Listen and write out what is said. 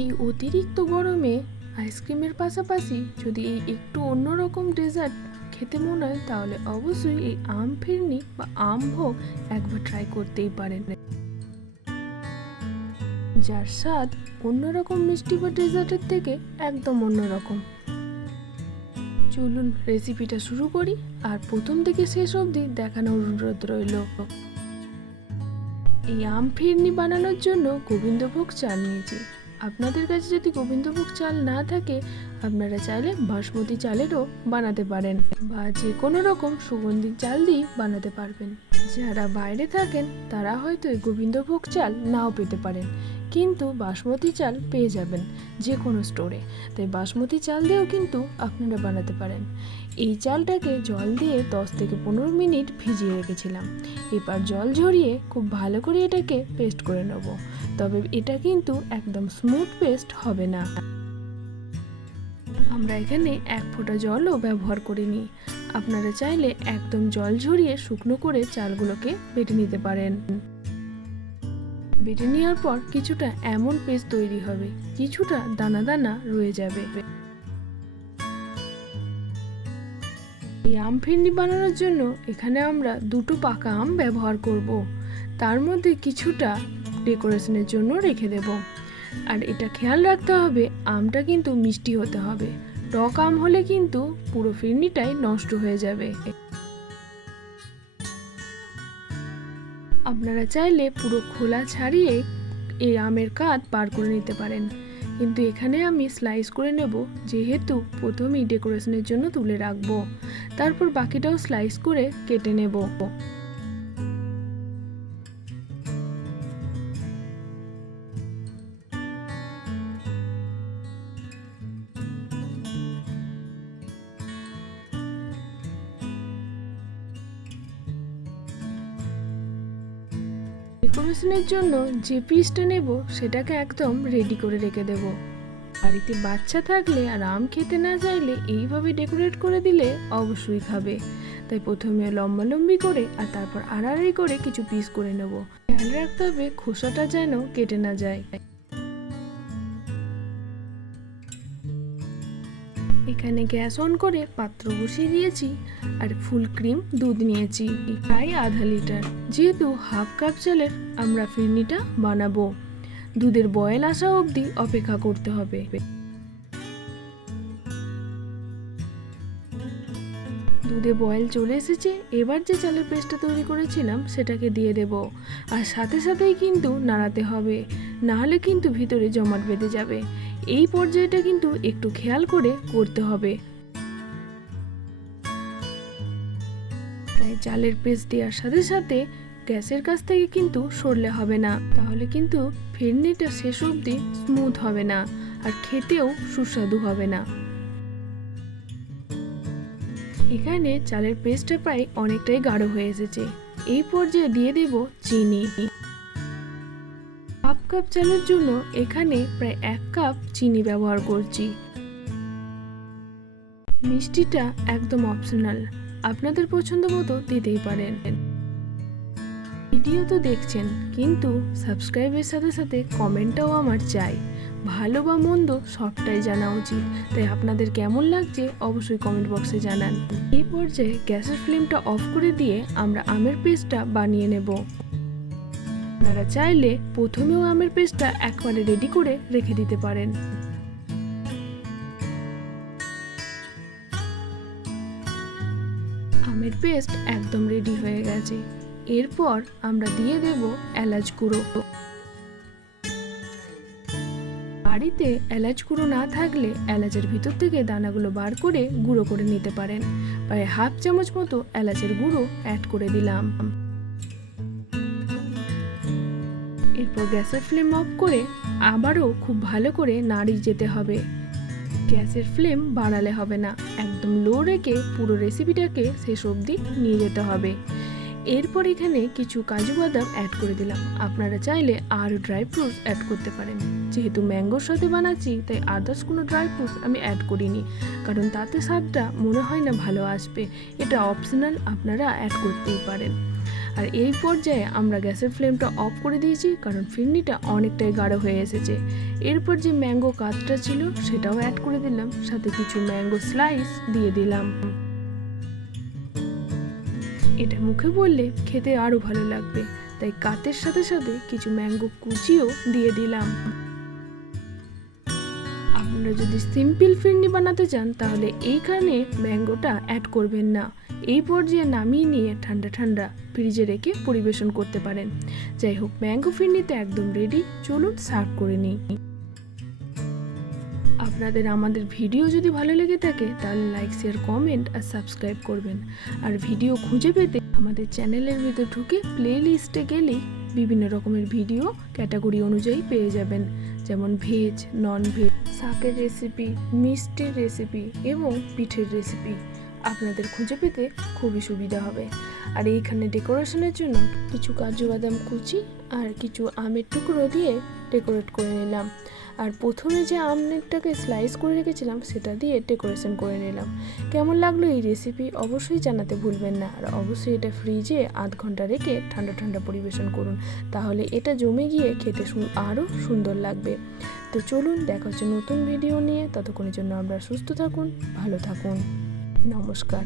এই অতিরিক্ত গরমে আইসক্রিমের পাশাপাশি যদি এই একটু অন্যরকম ডেজার্ট খেতে মনে হয় তাহলে অবশ্যই এই আম ফিরনি বা আম ভোগ একবার ট্রাই করতেই পারেন, যার স্বাদ অন্যরকম মিষ্টি বা ডেজার্টের থেকে একদম অন্যরকম। চলুন রেসিপিটা শুরু করি, আর প্রথম থেকে শেষ অবধি দেখানোর অনুরোধ রইল। এই আম ফিরনি বানানোর জন্য গোবিন্দভোগ চাল নিয়েছি। আপনাদের কাছে যদি গোবিন্দভোগ চাল না থাকে আপনারা চাইলে বাসমতি চালেরও বানাতে পারেন, বা যে কোনো রকম সুগন্ধি চাল দিয়ে বানাতে পারবেন। যারা বাইরে থাকেন তারা হয়তো এই গোবিন্দভোগ চাল নাও পেতে পারেন, কিন্তু বাসমতি চাল পেয়ে যাবেন যে কোনো স্টোরে, তাই বাসমতি চাল দিয়েও কিন্তু আপনারা বানাতে পারেন। এই চালটাকে জল দিয়ে 10 থেকে 15 মিনিট ভিজিয়ে রেখেছিলাম। এবার জল ঝরিয়ে খুব ভালো করে এটাকে পেস্ট করে নেব, তবে এটা কিন্তু একদম স্মুথ পেস্ট হবে না। আমরা এখানে 1 ফোঁটা জলও ব্যবহার করিনি। আপনারা চাইলে একদম জল ঝরিয়ে শুকনো করে চালগুলোকে বেটে নিতে পারেন। বেটে নেওয়ার পর কিছুটা এমন পেস্ট তৈরি হবে, কিছুটা দানা দানা রয়ে যাবে। এই আম ফিরনি বানানোর জন্য এখানে আমরা 2টো পাকা আম ব্যবহার করব, তার মধ্যে কিছুটা ডেকোরেশনের জন্য রেখে দেব। আর এটা খেয়াল রাখতে হবে আমটা কিন্তু মিষ্টি হতে হবে, টক আম হলে কিন্তু পুরো ফিরনিটাই নষ্ট হয়ে যাবে। আপনারা চাইলে পুরো খোলা ছাড়িয়ে এই আমের কাঠ বার করে নিতে পারেন, কিন্তু এখানে আমি স্লাইস করে নেব, যেহেতু প্রথমেই ডেকোরেশনের জন্য তুলে রাখবো, তারপর বাকিটাও স্লাইস করে কেটে নেব। ডেকোরেশনের জন্য যে পিসটা নেব সেটাকে একদম রেডি করে রেখে দেব। বাড়িতে বাচ্চা থাকলে আর আম খেতে না চাইলে এইভাবে ডেকোরেট করে দিলে অবশ্যই খাবে, তাই প্রথমে লম্বালম্বি করে আর তারপর আড়াআড়ি করে কিছু পিস করে নেব। খেয়াল রাখতে হবে খোসাটা যেন কেটে না যায়। এখানে গ্যাস অন করে পাত্র বসিয়ে দিয়েছি, আর ফুল ক্রিম দুধ নিয়েছি প্রায় আধা লিটার। যেহেতু হাফ কাপ চালের আমরা ফিরনিটা বানাবো, দুধের বয়েল আসা অবধি অপেক্ষা করতে হবে। দুধে বয়েল চলে এসেছে, এবার যে চালের পেস্টটা তৈরি করেছিলাম সেটাকে দিয়ে দেব, আর সাথে সাথেই কিন্তু নাড়াতে হবে, না হলে কিন্তু ভিতরে জমাট বেঁধে যাবে। এই পর্যায়টা কিন্তু একটু খেয়াল করে করতে হবে। তাই চালের পেস্ট দেওয়ার সাথে সাথে গ্যাসের কাছ থেকে কিন্তু সরলে হবে না, তাহলে কিন্তু ফিরনিটা শেষ অবধি স্মুথ হবে না আর খেতেও সুস্বাদু হবে না। এখানে চালের পেস্টটা প্রায় অনেকটাই গাঢ় হয়ে এসেছে, এই পর্যায়ে দিয়ে দেব চিনি। হাফ কাপ চালের জন্য এখানে প্রায় 1 কাপ চিনি ব্যবহার করছি। মিষ্টিটা একদম অপশনাল, আপনাদের পছন্দ মতো দিতেই পারেন। ভিডিও তো দেখছেন, কিন্তু সাবস্ক্রাইবের সাথে সাথে কমেন্টটাও আমার চাই। ভালো বা মন্দ সবটাই জানা উচিত, তাই আপনাদের কেমন লাগছে অবশ্যই কমেন্ট বক্সে জানান। এই পর্যায়ে গ্যাসের ফ্লেমটা অফ করে দিয়ে আমরা আমের পেস্টটা বানিয়ে নেব। আপনারা চাইলে প্রথমেও আমের পেস্টটা একবারে রেডি করে রেখে দিতে পারেন। আমের পেস্ট একদম রেডি হয়ে গেছে, এরপর আমরা দিয়ে দেব এলাচ গুঁড়ো। বাড়িতে এলাচ গুঁড়ো না থাকলে এলাচের ভিতর থেকে দানাগুলো বার করে গুঁড়ো করে নিতে পারেন। প্রায় হাফ চামচ মতো এলাচের গুঁড়ো অ্যাড করে দিলাম। এরপর গ্যাসের ফ্লেম অফ করে আবারও খুব ভালো করে নাড়িয়ে যেতে হবে। গ্যাসের ফ্লেম বাড়ালে হবে না, একদম লো রেখে পুরো রেসিপিটাকে শেষ অবধি নিয়ে যেতে হবে। এরপর এখানে কিছু কাজু বাদাম অ্যাড করে দিলাম। আপনারা চাইলে আরও ড্রাই ফ্রুটস অ্যাড করতে পারেন, যেহেতু ম্যাঙ্গোর সাথে বানাচ্ছি তাই আদার্স কোনো ড্রাই ফ্রুটস আমি অ্যাড করিনি, কারণ তাতে স্বাদটা মনে হয় না ভালো আসবে। এটা অপশনাল, আপনারা অ্যাড করতেই পারেন। আর এই পর্যায়ে আমরা গ্যাসের ফ্লেমটা অফ করে দিয়েছি, কারণ ফিরনিটা অনেকটাই গাঢ় হয়ে এসেছে। এরপর যে ম্যাঙ্গো কাতটা ছিল সেটাও অ্যাড করে দিলাম, সাথে কিছু ম্যাঙ্গো স্লাইস দিয়ে দিলাম। এটা মুখে বললে খেতে আরও ভালো লাগবে, তাই কাতের সাথে সাথে কিছু ম্যাঙ্গো কুচিও দিয়ে দিলাম। আপনারা যদি সিম্পল ফিরনি বানাতে চান তাহলে এইখানে ম্যাঙ্গোটা অ্যাড করবেন না। এই পর্যায়ে নামিয়ে নিয়ে ঠান্ডা ঠান্ডা ফ্রিজে রেখে পরিবেশন করতে পারেন। যাই হোক, ম্যাঙ্গো ফিরনিতে একদম রেডি। চলুন সার্ভ করে নিই। আপনাদের আমাদের ভিডিও যদি ভালো লেগে থাকে তাহলে লাইক, শেয়ার, কমেন্ট আর সাবস্ক্রাইব করবেন। আর ভিডিও খুঁজে পেতে আমাদের চ্যানেলের ভিতর ঢুকে প্লে লিস্টে গেলেই বিভিন্ন রকমের ভিডিও ক্যাটাগরি অনুযায়ী পেয়ে যাবেন, যেমন ভেজ, নন ভেজ, শাকের রেসিপি, মিষ্টির রেসিপি এবং পিঠের রেসিপি। আপনাদের খুঁজে পেতে খুবই সুবিধা হবে। আর এইখানে ডেকোরেশনের জন্য কিছু কাজু বাদাম কুচি আর কিছু আমের টুকরো দিয়ে ডেকোরেট করে নিলাম। আর প্রথমে যে আমটাকে স্লাইস করে রেখেছিলাম সেটা দিয়ে ডেকোরেশন করে নিলাম। কেমন লাগলো এই রেসিপি অবশ্যই জানাতে ভুলবেন না। আর অবশ্যই এটা ফ্রিজে আধ ঘন্টা রেখে ঠান্ডা ঠান্ডা পরিবেশন করুন, তাহলে এটা জমে গিয়ে খেতে আরও সুন্দর লাগবে। তো চলুন, দেখা হচ্ছে নতুন ভিডিও নিয়ে। ততক্ষণের জন্য আমরা সুস্থ থাকুন, ভালো থাকুন। নমস্কার।